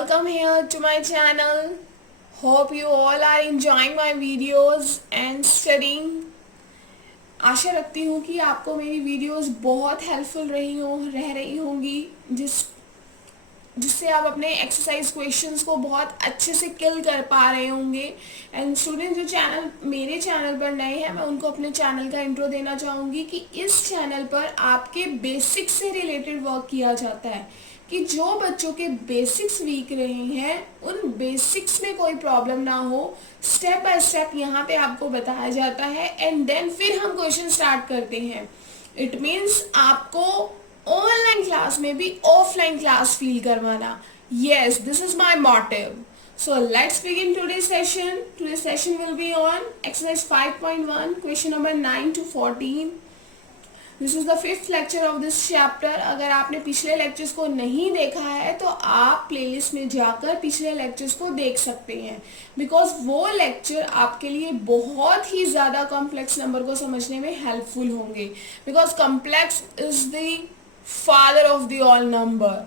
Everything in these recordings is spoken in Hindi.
Welcome here to my channel. Hope you all are enjoying my videos and studying. आशा रखती हूँ कि आपको मेरी वीडियोस बहुत हेल्पफुल रह रही होंगी जिससे आप अपने एक्सरसाइज क्वेश्चंस को बहुत अच्छे से किल कर पा रहे होंगे। एंड स्टूडेंट जो मेरे चैनल पर नए हैं, मैं उनको अपने चैनल का इंट्रो देना चाहूँगी कि इस चैनल पर आपके बेसिक्स से रिलेटेड वर्क किया जाता है कि जो बच्चों के बेसिक्स वीक रहे हैं उन बेसिक्स में कोई प्रॉब्लम ना हो, स्टेप बाय स्टेप यहाँ पे आपको बताया जाता है एंड देन फिर हम क्वेश्चन स्टार्ट करते हैं। इट मीन्स आपको ऑनलाइन क्लास में भी ऑफलाइन क्लास फील करवाना। Yes, this is my motive. So let's begin today's session. Today's session will be on exercise 5.1, question number 9 to 14. This is the fifth lecture of this chapter. अगर आपने पिछले लेक्चर्स को नहीं देखा है तो आप प्लेलिस्ट में जाकर पिछले लेक्चर्स को देख सकते हैं, बिकॉज वो लेक्चर आपके लिए बहुत ही ज़्यादा कॉम्प्लेक्स नंबर को समझने में हेल्पफुल होंगे, because complex is the father of the all number.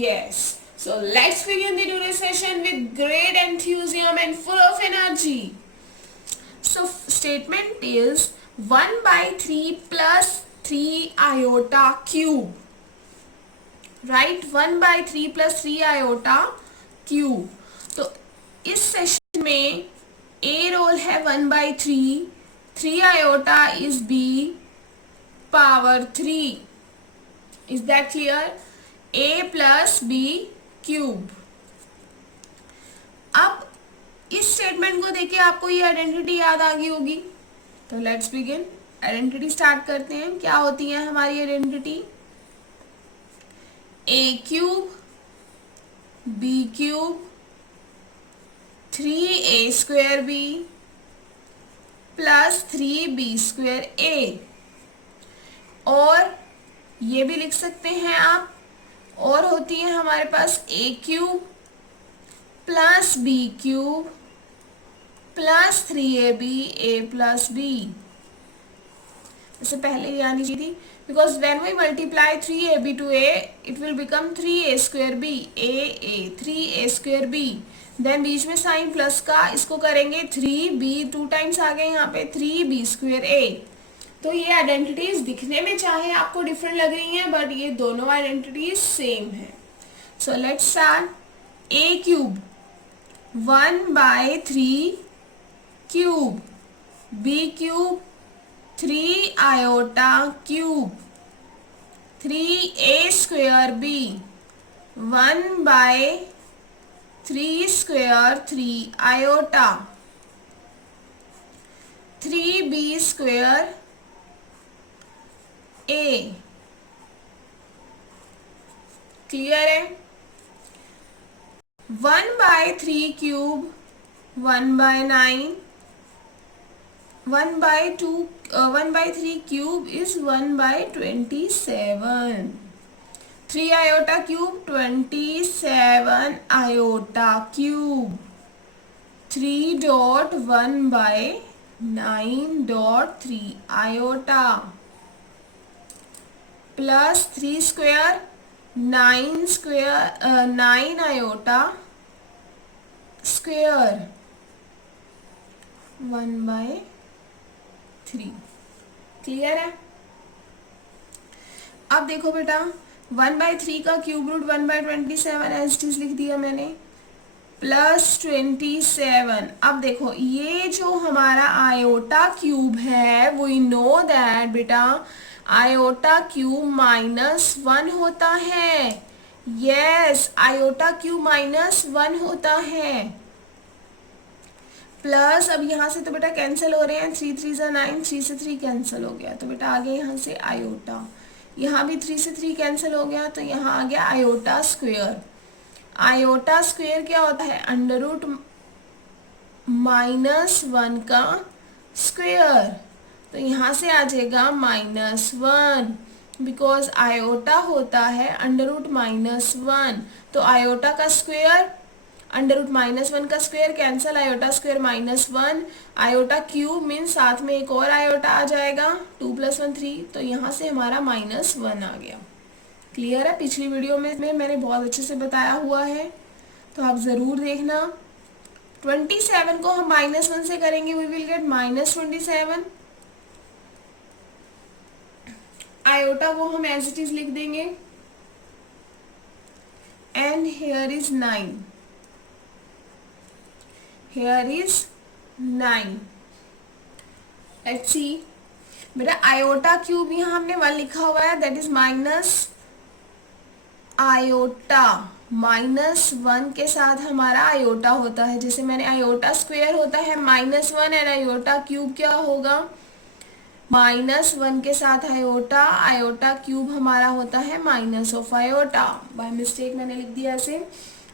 Yes, so let's begin the today's session with great enthusiasm and full of energy. So statement is 1 by 3 plus 3 iota cube. Right, 1 by 3 plus 3 iota cube. तो इस सेशन में A रोल है 1 by 3 iota is B power 3. Is that clear? A plus B cube. अब इस स्टेटमेंट को देख के आपको ये आइडेंटिटी याद आ गई होगी, तो लेट्स बिगिन. आइडेंटिटी स्टार्ट करते हैं. क्या होती है हमारी identity? A cube b cube 3a² b plus 3b² a. और ये भी लिख सकते हैं आप, और होती है हमारे पास A cube plus B cube plus 3ab a plus b. इससे पहले ये आनी चाहिए थी, because when we multiply 3ab to a it will become 3a² b a 3a² b. Then बीच में साइन प्लस का, इसको करेंगे 3b, 2 टाइम्स आ गए यहाँ पे 3b² a. तो ये आइडेंटिटीज दिखने में चाहे आपको डिफरेंट लग रही हैं, बट ये दोनों आइडेंटिटीज सेम है. So let's start. A cube 1 by 3 क्यूब, b cube 3 iota cube 3a² b 1 by 3² 3 iota 3b² a. Clear है? 1 by 3 cube 1 by 9. 1 by 3 cube is 1 by 27. 3 iota cube 27 iota cube. 3.1 by 9.3 iota plus 3 square 9 iota square 1 by 3. Clear है? अब देखो बेटा, 1 by 3 का cube root 1 by 27 as it is लिख दिया मैंने, प्लस 27. अब देखो ये जो हमारा आयोटा क्यूब है, वी नो दैट बेटा आयोटा क्यूब -1 होता है. यस, आयोटा क्यूब -1 होता है. प्लस अब यहाँ से तो बेटा कैंसिल हो रहे हैं, 3 3 से 9, 3 से 3 कैंसिल हो गया, तो बेटा आगे यहाँ से आयोटा, यहाँ भी 3 से 3 कैंसिल हो गया, तो यहाँ आ गया आयोटा स्क्वेयर. आयोटा स्क्वेयर क्या होता है? अंडर रूट -1 का स्क्वेयर. तो यहाँ से आ जाएगा -1, बिकॉज आयोटा होता है अंडर रूट -1. तो आयोटा का स्क्वेयर अंडर रूट -1 का square cancel, iota square -1. Iota cube means साथ में एक और आयोटा आ जाएगा, 2 + 1 3. तो यहाँ से हमारा -1 आ गया. क्लियर है? पिछली वीडियो में मैंने बहुत अच्छे से बताया हुआ है. तो आप ज़रूर देखना। 27 को हम -1 से करेंगे, वी विल गेट -27। आयोटा को हम एज इट इज लिख देंगे, and here is 9, here is 9। Let's see बेटा, आयोटा क्यूब यहाँ हमने 1 लिखा हुआ है, दैट इज माइनस आयोटा, -1 के साथ हमारा आयोटा होता है। जैसे मैंने आयोटा स्क्वायर होता है -1, एंड आयोटा क्यूब क्या होगा, -1 के साथ आयोटा, आयोटा क्यूब हमारा होता है minus of iota. By mistake मैंने लिख दिया ऐसे,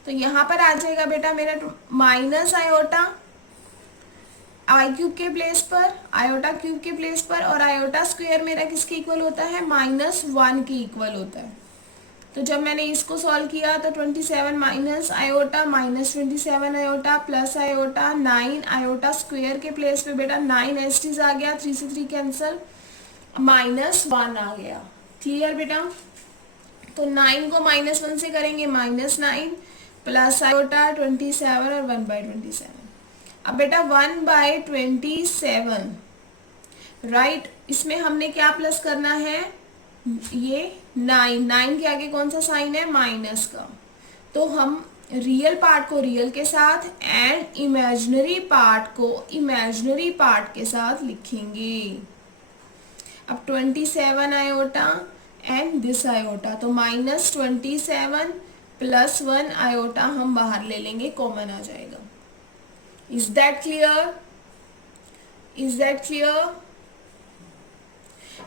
तो यहाँ पर आ जाएगा बेटा मेरा माइनस आयोटा आई क्यूब के प्लेस पर, आयोटा क्यूब के प्लेस पर, और आयोटा स्क्वायर मेरा किसके इक्वल होता है, -1 के इक्वल होता है। तो जब मैंने इसको सॉल्व किया तो 27 minus iota -27 iota plus iota 9 iota square के प्लेस पे बेटा 9 एस्टीज आ गया, 3 से 3 कैंसल, -1 आ गया। क्लियर बेटा? तो 9 को -1 से करेंगे -9 प्लस आयोटा 27 और 1/27। अब बेटा 1/27 राइट, इसमें हमने क्या प्लस करना है, ये 9 के आगे कौन सा साइन है, माइनस का। तो हम रियल पार्ट को रियल के साथ एंड इमेजिनरी पार्ट को इमेजिनरी पार्ट के साथ लिखेंगे। अब 27 आयोटा एंड दिस आयोटा, तो -27 + 1 आयोटा हम बाहर ले लेंगे, कॉमन आ जाएगा। Is that clear? Is that clear?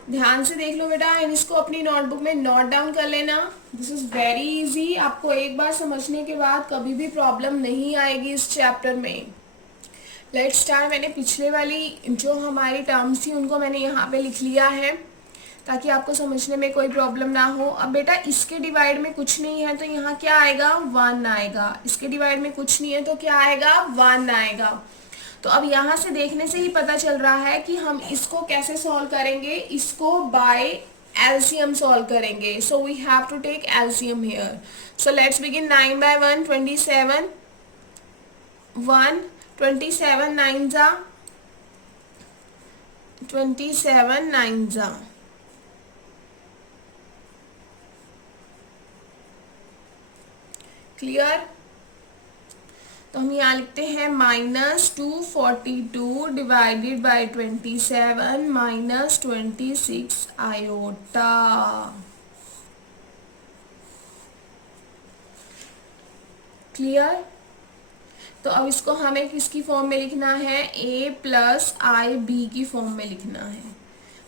ध्यान से देख लो बेटा, एंड इसको अपनी नोटबुक में नोट डाउन कर लेना। दिस इज वेरी इजी, आपको एक बार समझने के बाद कभी भी प्रॉब्लम नहीं आएगी इस चैप्टर में। Let's start. मैंने पिछले वाली जो हमारी टर्म्स थी उनको मैंने यहाँ पे लिख लिया है ताकि आपको समझने में कोई प्रॉब्लम ना हो। अब बेटा इसके डिवाइड में कुछ नहीं है तो यहाँ क्या आएगा, 1 आएगा। इसके डिवाइड में कुछ नहीं है तो क्या आएगा, 1 आएगा। तो अब यहाँ से देखने से ही पता चल रहा है कि हम इसको कैसे सॉल्व करेंगे, इसको बाय एलसीएम सॉल्व करेंगे। So we have to take LCM here. So let's begin. 9/1 27, 1 27 9 जा 27 9 जा, क्लियर? तो हम यहाँ लिखते हैं -242 डिवाइडेड बाय 27 -26 आयोटा। क्लियर? तो अब इसको हमें किसकी फॉर्म में लिखना है, a + IB की फॉर्म में लिखना है।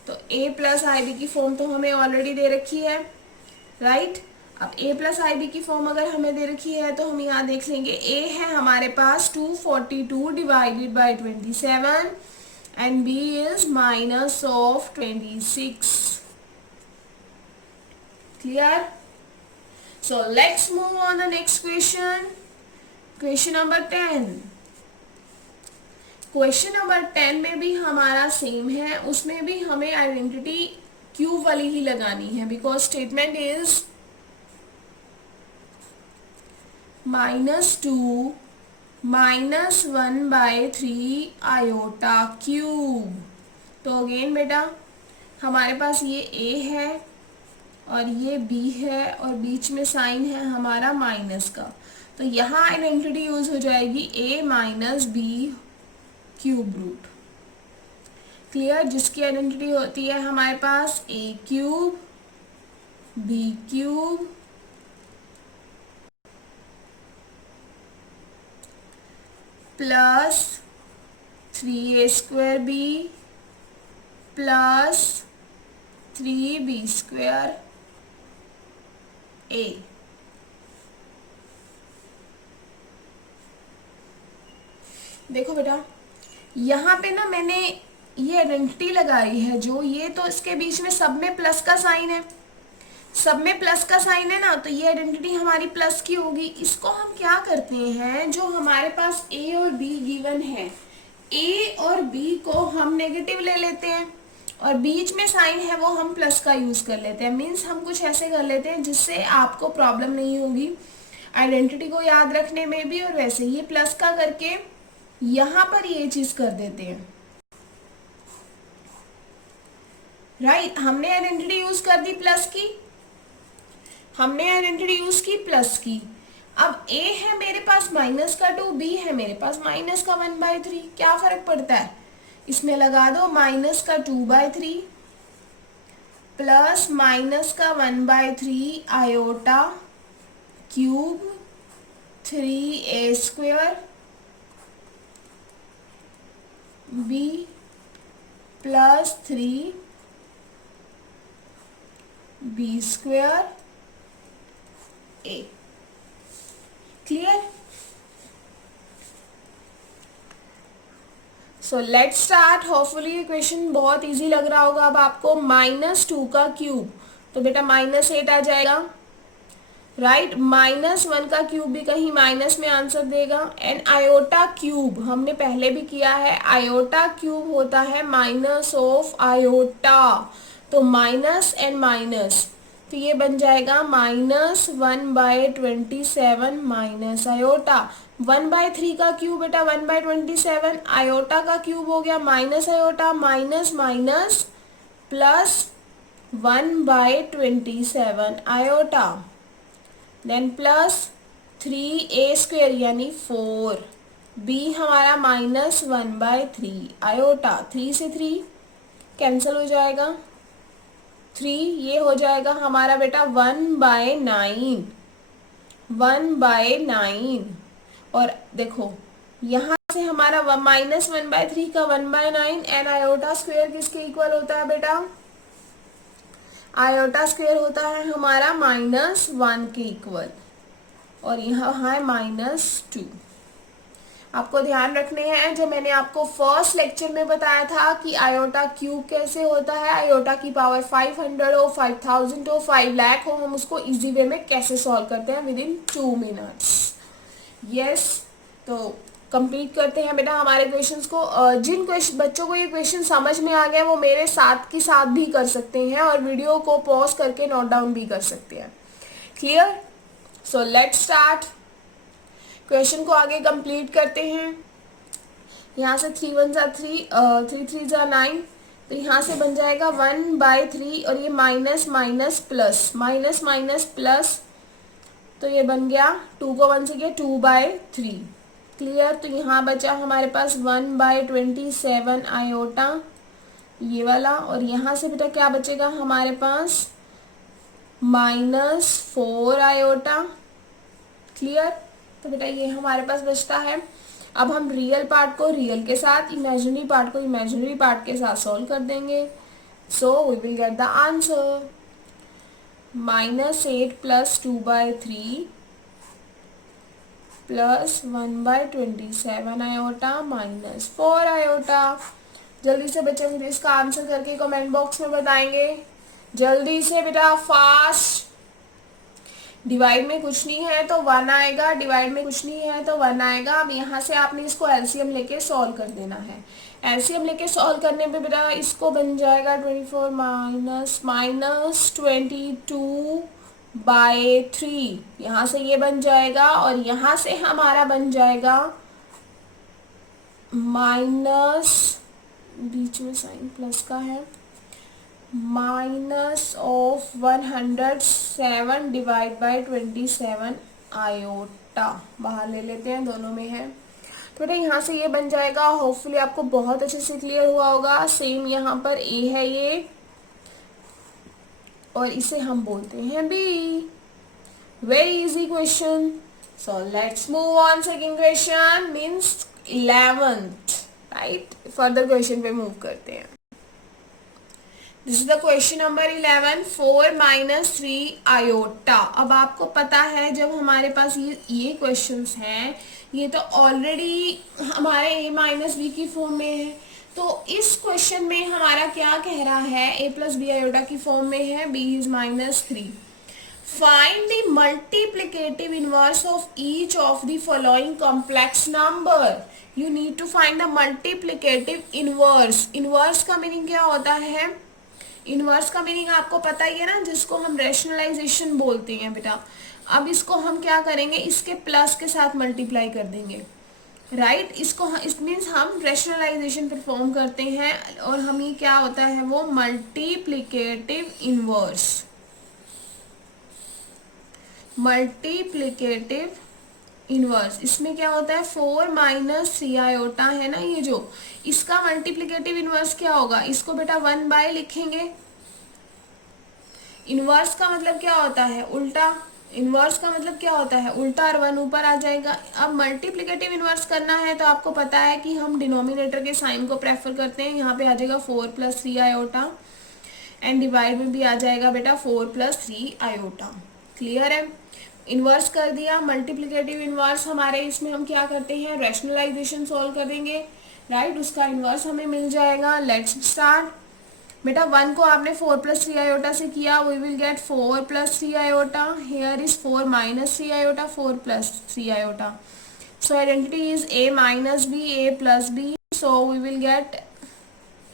तो a + IB की फॉर्म तो हमें ऑलरेडी दे रखी है, राइट? अब a + IB की फॉर्म अगर हमें दे रखी है तो हम यहाँ देख लेंगे। a है हमारे पास 242 divided by 27 and b is -26। Clear? So let's move on the next question. Question number 10। Question number 10 में भी हमारा सेम है, उसमें भी हमें आइडेंटिटी क्यूब वाली ही लगानी है because statement is -2 -1/3 iota cube. तो अगेन बेटा हमारे पास ये a है और ये b है और बीच में साइन है हमारा माइनस का। तो यहाँ आइडेंटिटी यूज हो जाएगी a - b cube root. Clear? जिसकी आइडेंटिटी होती है हमारे पास a cube b cube plus 3a² b plus 3b² a। देखो बेटा यहाँ पे ना मैंने ये आइडेंटिटी लगाई है जो ये, तो इसके बीच में सब में प्लस का साइन है, सब में प्लस का साइन है ना, तो ये आइडेंटिटी हमारी प्लस की होगी। इसको हम क्या करते हैं, जो हमारे पास a और b गिवन है, a और b को हम नेगेटिव ले लेते हैं और बीच में साइन है वो हम प्लस का यूज कर लेते हैं। मीन्स हम कुछ ऐसे कर लेते हैं जिससे आपको प्रॉब्लम नहीं होगी। आइडेंटिटी को याद रखने में भी, और वैसे ही प्लस का करके यहाँ पर ये चीज कर देते हैं। राइट, हमने आइडेंटिटी यूज कर दी प्लस की, हमने आइडेंटिटी यूज की प्लस की। अब a है मेरे पास माइनस का 2, b है मेरे पास माइनस का 1/3, क्या फर्क पड़ता है, इसमें लगा दो माइनस का 2/3 प्लस माइनस का 1/3 iota cube 3a² b plus 3b² a। Clear? So let's start. Hopefully ये क्वेश्चन बहुत इजी लग रहा होगा अब आपको। -2 का क्यूब, तो बेटा -8 आ जाएगा। राइट, -1 का क्यूब भी कहीं माइनस में आंसर देगा। एंड आयोटा क्यूब हमने पहले भी किया है, आयोटा क्यूब होता है माइनस ऑफ आयोटा, तो माइनस एंड माइनस, तो ये बन जाएगा -1/27 माइनस आयोटा। 1/3 का क्यूब बेटा 1/27, आयोटा का क्यूब हो गया minus iota minus minus plus 1/27 iota, then plus 3a² यानी 4, b हमारा -1/3 आयोटा, 3 से 3 कैंसिल हो जाएगा, 3 ये हो जाएगा हमारा बेटा 1/9, 1/9। और देखो यहाँ से हमारा -1/3 का 1/9 एंड आयोटा स्क्वायर किसके इक्वल होता है बेटा, आयोटा स्क्वायर होता है हमारा -1 के इक्वल, और यहाँ है -2। आपको ध्यान रखने हैं, जो मैंने आपको फर्स्ट लेक्चर में बताया था कि आयोटा क्यूब कैसे होता है, आयोटा की पावर 500 हो, 5000 हो, 5 लाख हो, हम उसको इजी वे में कैसे सॉल्व करते हैं विद इन 2 मिनट्स। यस, तो कंप्लीट करते हैं बेटा हमारे क्वेश्चंस को। जिन बच्चों को ये क्वेश्चन समझ में आ गया वो मेरे साथ के साथ भी कर सकते हैं और वीडियो को पॉज करके नोट डाउन भी कर सकते हैं। Clear? So let's start. Question को आगे कंप्लीट करते हैं। यहाँ से 3 1 जा 3, 3 3 जा 9, तो यहाँ से बन जाएगा 1/3 और ये minus minus plus, minus minus plus, तो ये बन गया 2 को 1 से गया 2/3। क्लियर? तो यहाँ बचा हमारे पास 1/27 आयोटा ये वाला, और यहाँ से बेटा क्या बचेगा हमारे पास -4 आयोटा। क्लियर? तो बेटा ये हमारे पास बचता है। अब हम रियल पार्ट को रियल के साथ, इमेजिनरी पार्ट को इमेजिनरी पार्ट के साथ सॉल्व कर देंगे। So we will get the answer -8 plus 2/3 plus 1/27 iota -4 iota. जल्दी से बच्चे मुझे इसका आंसर करके कमेंट बॉक्स में बताएंगे। जल्दी से बेटा, फास्ट। डिवाइड में कुछ नहीं है तो 1 आएगा, डिवाइड में कुछ नहीं है तो 1 आएगा। अब यहाँ से आपने इसको एलसीएम लेके सॉल्व कर देना है। एलसीएम लेके सॉल्व करने पे बेटा इसको बन जाएगा 24 -22/3, यहाँ से ये बन जाएगा, और यहाँ से हमारा बन जाएगा माइनस, बीच में साइन प्लस का है, -107 डिवाइड बाय 27 आयोटा, बाहर ले लेते हैं, दोनों में है। तो बेटा यहाँ से ये बन जाएगा। होपफुली आपको बहुत अच्छे से क्लियर हुआ होगा। सेम यहाँ पर ए है ये, और इसे हम बोलते हैं b. Very easy question. So let's move on. Second question means 11th, right. Further question पे मूव करते हैं। This is the question number 11, 4 - 3 iota. अब आपको पता है जब हमारे पास ये क्वेश्चंस हैं, ये तो ऑलरेडी हमारे a - b की फॉर्म में है, तो इस क्वेश्चन में हमारा क्या कह रहा है, a + b आयोटा की फॉर्म में है, b is -3। Find the multiplicative inverse of each of the following complex number. You need to find the multiplicative inverse. Inverse का मीनिंग क्या होता है, इनवर्स का मीनिंग आपको पता ही है ना, जिसको हम रैशनलाइजेशन बोलते हैं बेटा। अब इसको हम क्या करेंगे, इसके प्लस के साथ मल्टीप्लाई कर देंगे, राइट। इसको इट मीन्स हम रैशनलाइजेशन परफॉर्म करते हैं और हम ये क्या होता है वो मल्टीप्लिकेटिव इनवर्स, मल्टीप्लिकेटिव इनवर्स। इसमें क्या होता है 4 माइनस 3 आयोटा है ना, ये जो इसका मल्टीप्लिकेटिव इनवर्स क्या होगा, इसको बेटा 1 बाय लिखेंगे। इनवर्स का मतलब क्या होता है उल्टा, इनवर्स का मतलब क्या होता है उल्टा, और 1 ऊपर आ जाएगा। अब मल्टीप्लिकेटिव इनवर्स करना है तो आपको पता है कि हम डिनोमिनेटर के साइन को प्रेफर करते हैं। यहाँ पे आ जाएगा 4 प्लस 3 आयोटा एंड डिवाइड में भी आ जाएगा बेटा 4 प्लस 3 आयोटा। क्लियर है, इन्वर्स कर दिया। मल्टीप्लिकेटिव इन्वर्स हमारे इसमें हम क्या करते हैं, रैशनलाइजेशन सॉल्व करेंगे, राइट। उसका इन्वर्स हमें मिल जाएगा। लेट्स स्टार्ट बेटा। 1 को आपने 4 प्लस 3 आयोटा से किया, we will get 4 plus 3 iota. Here is 4 minus 3 iota, 4 plus 3 iota. So identity is a minus b, a plus b, so we will get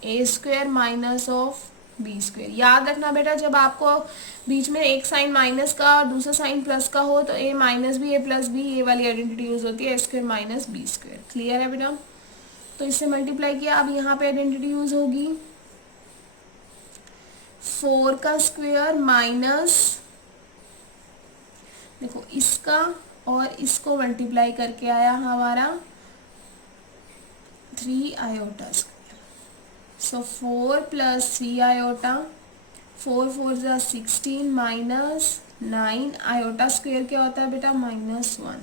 a square minus of b square. याद रखना बेटा, जब आपको बीच में एक साइन माइनस का और दूसरा साइन प्लस का हो तो a minus b, a plus b, ये वाली आइडेंटिटी यूज होती है, a square minus b square. Clear है बेटा, तो इससे मल्टीप्लाई किया। अब यहाँ पे आइडेंटिटी यूज होगी 4 का स्क्वायर माइनस, देखो इसका और इसको मल्टीप्लाई करके आया हमारा 3 आयोटा स्क्वायर। सो 4 प्लस 3 आयोटा, 4 4 जा 16 माइनस 9 आयोटा स्क्वायर क्या होता है बेटा -1।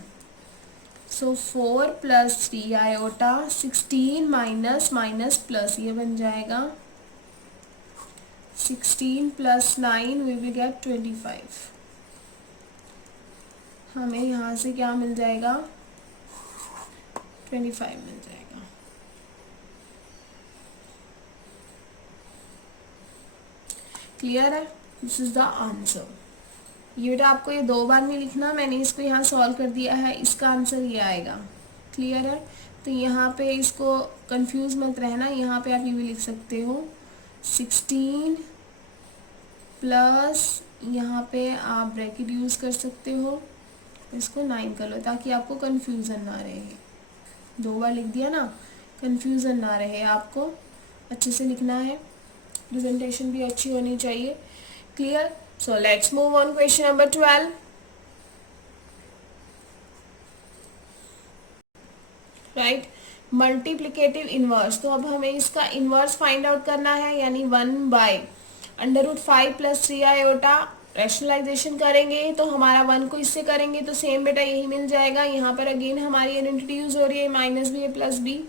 सो 4 plus 3 iota, 16 minus minus plus, ये बन जाएगा 16 प्लस 9 वी विल गेट 25। हमें यहाँ से क्या मिल जाएगा 25 मिल जाएगा। क्लियर है, दिस इज द आंसर। ये बेटा आपको ये 2 बार नहीं लिखना, मैंने इसको यहाँ सॉल्व कर दिया है, इसका आंसर ये आएगा। क्लियर है, तो यहाँ पे इसको कंफ्यूज मत रहना, यहाँ पे आप ये भी लिख सकते हो 16 प्लस, यहाँ पे आप ब्रैकेट यूज कर सकते हो, इसको 9 कर लो ताकि आपको कंफ्यूजन ना रहे। 2 बार लिख दिया ना, कंफ्यूजन ना रहे, आपको अच्छे से लिखना है, प्रेजेंटेशन भी अच्छी होनी चाहिए। Clear, so let's move on question number 12। Right, multiplicative inverse. तो अब हमें इसका इनवर्स फाइंड आउट करना है, यानी 1/√5 प्लस 3 आयोटा। रैशनलाइजेशन करेंगे तो हमारा 1 को इससे करेंगे तो सेम बेटा यही मिल जाएगा। यहाँ पर अगेन हमारी आइडेंटिटी यूज हो रही है माइनस बी, ए प्लस बी,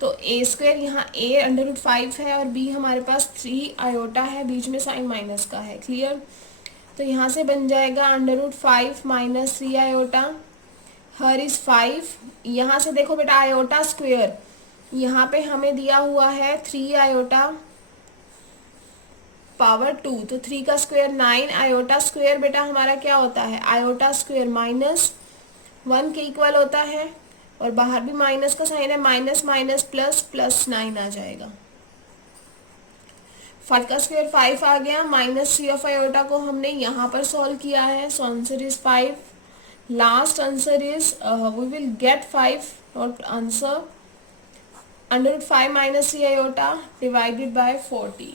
तो a स्क्वायर यहाँ a √5 है और b हमारे पास 3 आयोटा है, बीच में साइन माइनस का है। क्लियर, तो यहाँ से बन जाएगा √5 माइनस 3 आयोटा, हर इज 5। यहाँ से देखो बेटा आयोटा स्क्वायर, यहाँ पे हमें दिया हुआ है 3 आयोटा पावर 2, तो 3 का स्क्वायर 9, आयोटा स्क्वायर बेटा हमारा क्या होता है, आयोटा स्क्वायर -1 के इक्वल होता है, और बाहर भी माइनस का साइन है, माइनस माइनस प्लस, प्लस 9 आ जाएगा। 5 का स्क्वायर 5 आ गया, -3 ऑफ आयोटा को हमने यहाँ पर सॉल्व किया है, so answer is 5। Last answer is we will get 5 not answer, √5 minus 3 iota divided by 14।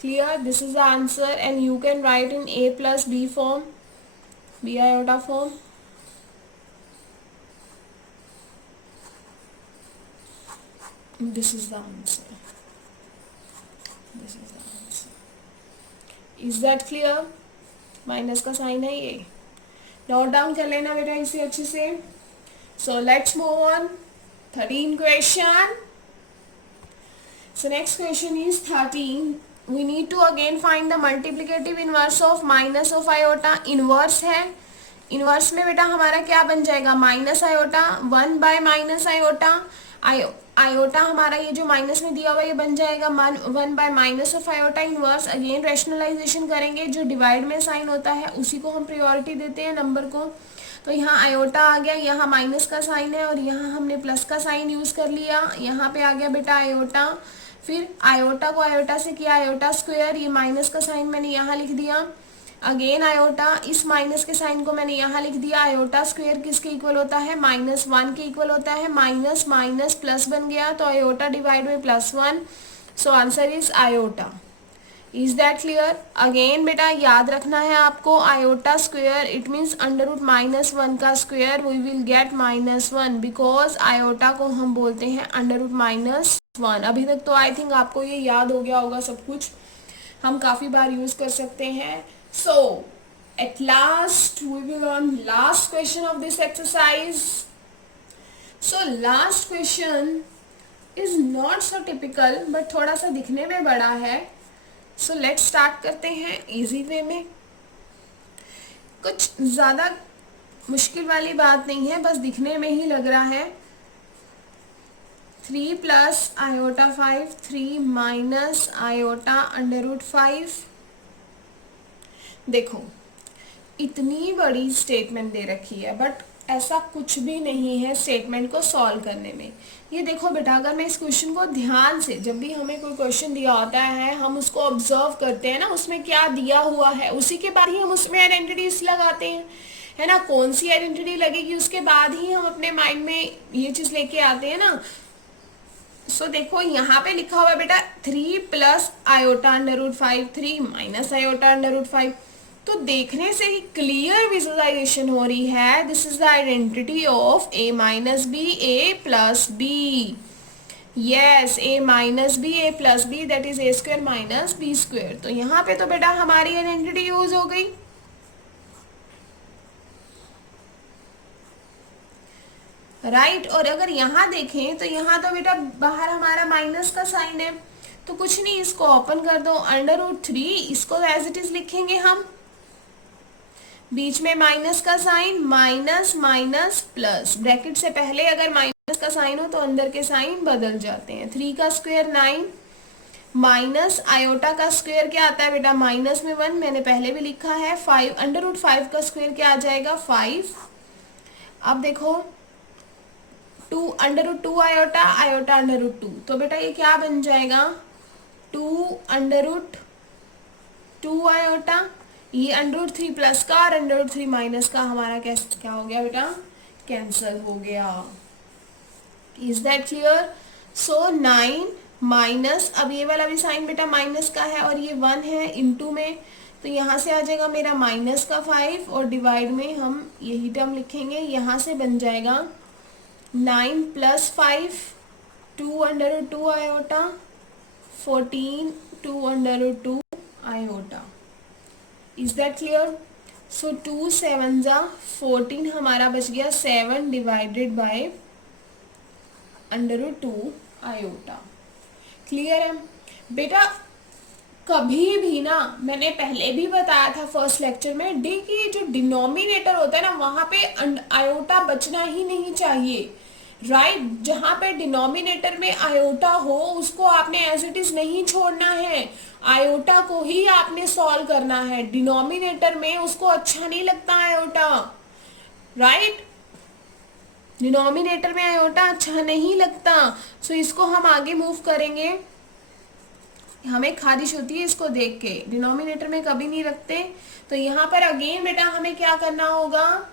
Clear, this is the answer and you can write in a plus b form, b iota form. This is the answer. This is the answer. Is that clear? Minus का साइन है ये, नोट डाउन कर लेना बेटा इसे अच्छे से। So let's move on. 13 question. So next question is 13. We need to again find the multiplicative inverse of minus of iota. Inverse है, इनवर्स में बेटा हमारा क्या बन जाएगा, minus iota, 1 by minus iota, iota हमारा ये जो माइनस में दिया हुआ ये बन जाएगा 1 by minus of iota inverse. Again rationalization करेंगे, जो डिवाइड में साइन होता है उसी को हम प्रायोरिटी देते हैं नंबर को। तो यहाँ आयोटा आ गया, यहाँ माइनस का साइन है और यहाँ हमने प्लस का साइन यूज कर लिया, यहाँ पे आ गया बेटा आयोटा, फिर आयोटा को आयोटा से किया आयोटा स्क्वायर, ये माइनस का साइन मैंने यहाँ लिख दिया। अगेन आयोटा, इस माइनस के साइन को मैंने यहाँ लिख दिया। आयोटा स्क्वायर किसके इक्वल होता है, -1 के इक्वल होता है। माइनस माइनस प्लस बन गया, तो iota divide by +1, so answer is iota. Is that clear? Again बेटा याद रखना है आपको, आयोटा स्क्वायर इट मीन्स √-1 का square, we will get -1 because iota को हम बोलते हैं √-1। अभी तक तो आई थिंक आपको ये याद हो गया होगा सब कुछ, हम काफी बार यूज कर सकते हैं। So at last we will learn last question of this exercise. So last question is not so typical but थोड़ा सा दिखने में बड़ा है। सो लेट्स स्टार्ट करते हैं इजी वे में। कुछ ज़्यादा मुश्किल वाली बात नहीं है, बस दिखने में ही लग रहा है। 3 प्लस आयोटा 5, 3 माइनस आयोटा √5। देखो इतनी बड़ी स्टेटमेंट दे रखी है बट ऐसा कुछ भी नहीं है स्टेटमेंट को सॉल्व करने में। ये देखो बेटा, अगर मैं इस क्वेश्चन को ध्यान से, जब भी हमें कोई क्वेश्चन दिया होता है हम उसको ऑब्जर्व करते हैं ना, उसमें क्या दिया हुआ है उसी के बाद ही हम उसमें आइडेंटिटीज लगाते हैं, है ना। कौन सी आइडेंटिटी लगेगी उसके बाद ही हम अपने माइंड में ये चीज लेके आते हैं ना। सो देखो यहाँ पे लिखा हुआ है बेटा 3 प्लस आयोटा √5, 3 माइनस आयोटा √5। तो देखने से ही क्लियर विजुअलाइजेशन हो रही है, this is the identity of a minus b, a plus b. Yes, a minus b, a plus b, that is a² minus b²। तो यहाँ पे तो बेटा हमारी आइडेंटिटी यूज हो गई। राइट और अगर यहाँ देखें तो यहाँ तो बेटा बाहर हमारा माइनस का साइन है, तो कुछ नहीं, इसको ओपन कर दो, √3, इसको एज इट इज लिखेंगे हम। बीच में माइनस का sign, minus minus plus, bracket से पहले अगर माइनस का साइन हो तो अंदर के साइन बदल जाते हैं। 3 का स्क्वायर 9, माइनस आयोटा का स्क्वायर क्या आता है बेटा, माइनस में 1, मैंने पहले भी लिखा है। 5 √5 का स्क्वायर क्या आ जाएगा, 5। अब देखो 2 √2 आयोटा, आयोटा √2, तो बेटा ये क्या बन जाएगा, 2 √2 आयोटा, ये √3 प्लस का और √3 माइनस का हमारा क्या हो गया बेटा, कैंसल हो गया। Is that clear? So 9 minus, अब ये वाला भी साइन बेटा माइनस का है और ये 1 है इनटू में, तो यहाँ से आ जाएगा मेरा माइनस का 5 और डिवाइड में हम यही टर्म लिखेंगे। यहाँ से बन जाएगा 9 plus 5, 2 √2 iota, 14 2 √2 iota. Is that clear? So 2 7 जा 14 हमारा बच गया 7 डिवाइडेड बाय √2 आयोटा। क्लियर है बेटा? कभी भी ना, मैंने पहले भी बताया था फर्स्ट लेक्चर में, डी की जो डिनोमिनेटर होता है ना वहां पे आयोटा बचना ही नहीं चाहिए। राइट जहां पे डिनोमिनेटर में आयोटा हो उसको आपने एज इट इज नहीं छोड़ना है, आयोटा को ही आपने सॉल्व करना है। डिनोमिनेटर में उसको अच्छा नहीं लगता आयोटा, राइट डिनोमिनेटर में आयोटा अच्छा नहीं लगता। सो इसको हम आगे मूव करेंगे, हमें खारिश होती है इसको देख के, डिनोमिनेटर में कभी नहीं रखते। तो यहाँ पर अगेन बेटा हमें क्या करना होगा,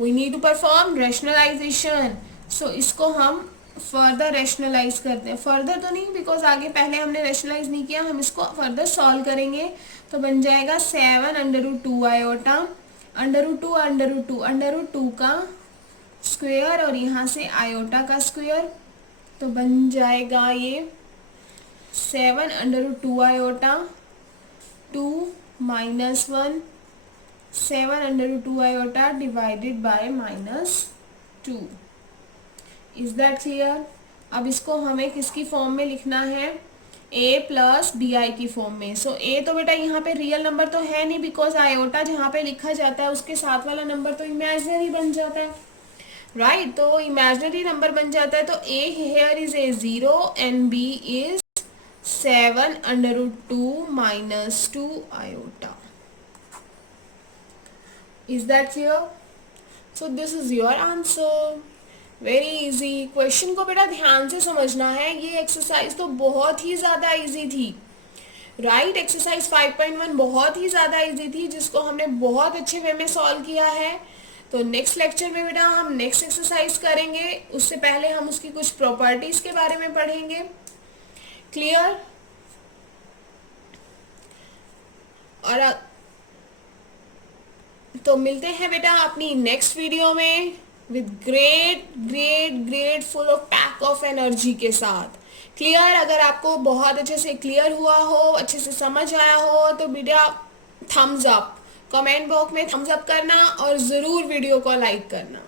we need to perform rationalization. So इसको हम फर्दर रैशनलाइज करते हैं, फर्दर तो नहीं बिकॉज आगे पहले हमने रैशनलाइज नहीं किया, हम इसको फर्दर सॉल्व करेंगे। तो बन जाएगा 7 √2 आयोटा, √2 का स्क्वायर और यहाँ से आयोटा का स्क्वायर, तो बन जाएगा ये 7 √2 iota, 2 minus 1, 7 √2 iota divided bye -2। Is that clear? अब इसको हमें किसकी फॉर्म में लिखना है, a प्लस bi की फॉर्म में। सो a तो बेटा यहाँ पे रियल नंबर तो है नहीं बिकॉज आयोटा जहाँ पे लिखा जाता है उसके साथ वाला नंबर तो इमेजिनरी बन जाता है, राइट तो इमेजिनरी नंबर बन जाता है। तो a here is a 0 and b is 7 √2 minus 2 iota. Is that clear? So this is your answer. Very easy. Question को बेटा ध्यान से समझना है, ये एक्सरसाइज तो बहुत ही ज़्यादा इजी थी, राइट। एक्सरसाइज 5.1 बहुत ही ज़्यादा इजी थी, जिसको हमने बहुत अच्छे वे में सॉल्व किया है। तो नेक्स्ट लेक्चर में बेटा हम नेक्स्ट एक्सरसाइज करेंगे, उससे पहले हम उसकी कुछ प्रॉपर्टीज़ के बारे में पढ़ेंगे। क्लियर? और तो मिलते हैं बेटा अपनी नेक्स्ट वीडियो में with great great great full of pack of energy के साथ। क्लियर? अगर आपको बहुत अच्छे से क्लियर हुआ हो, अच्छे से समझ आया हो, तो बेटा थम्स अप, कमेंट बॉक्स में थम्स अप करना और ज़रूर वीडियो को लाइक करना।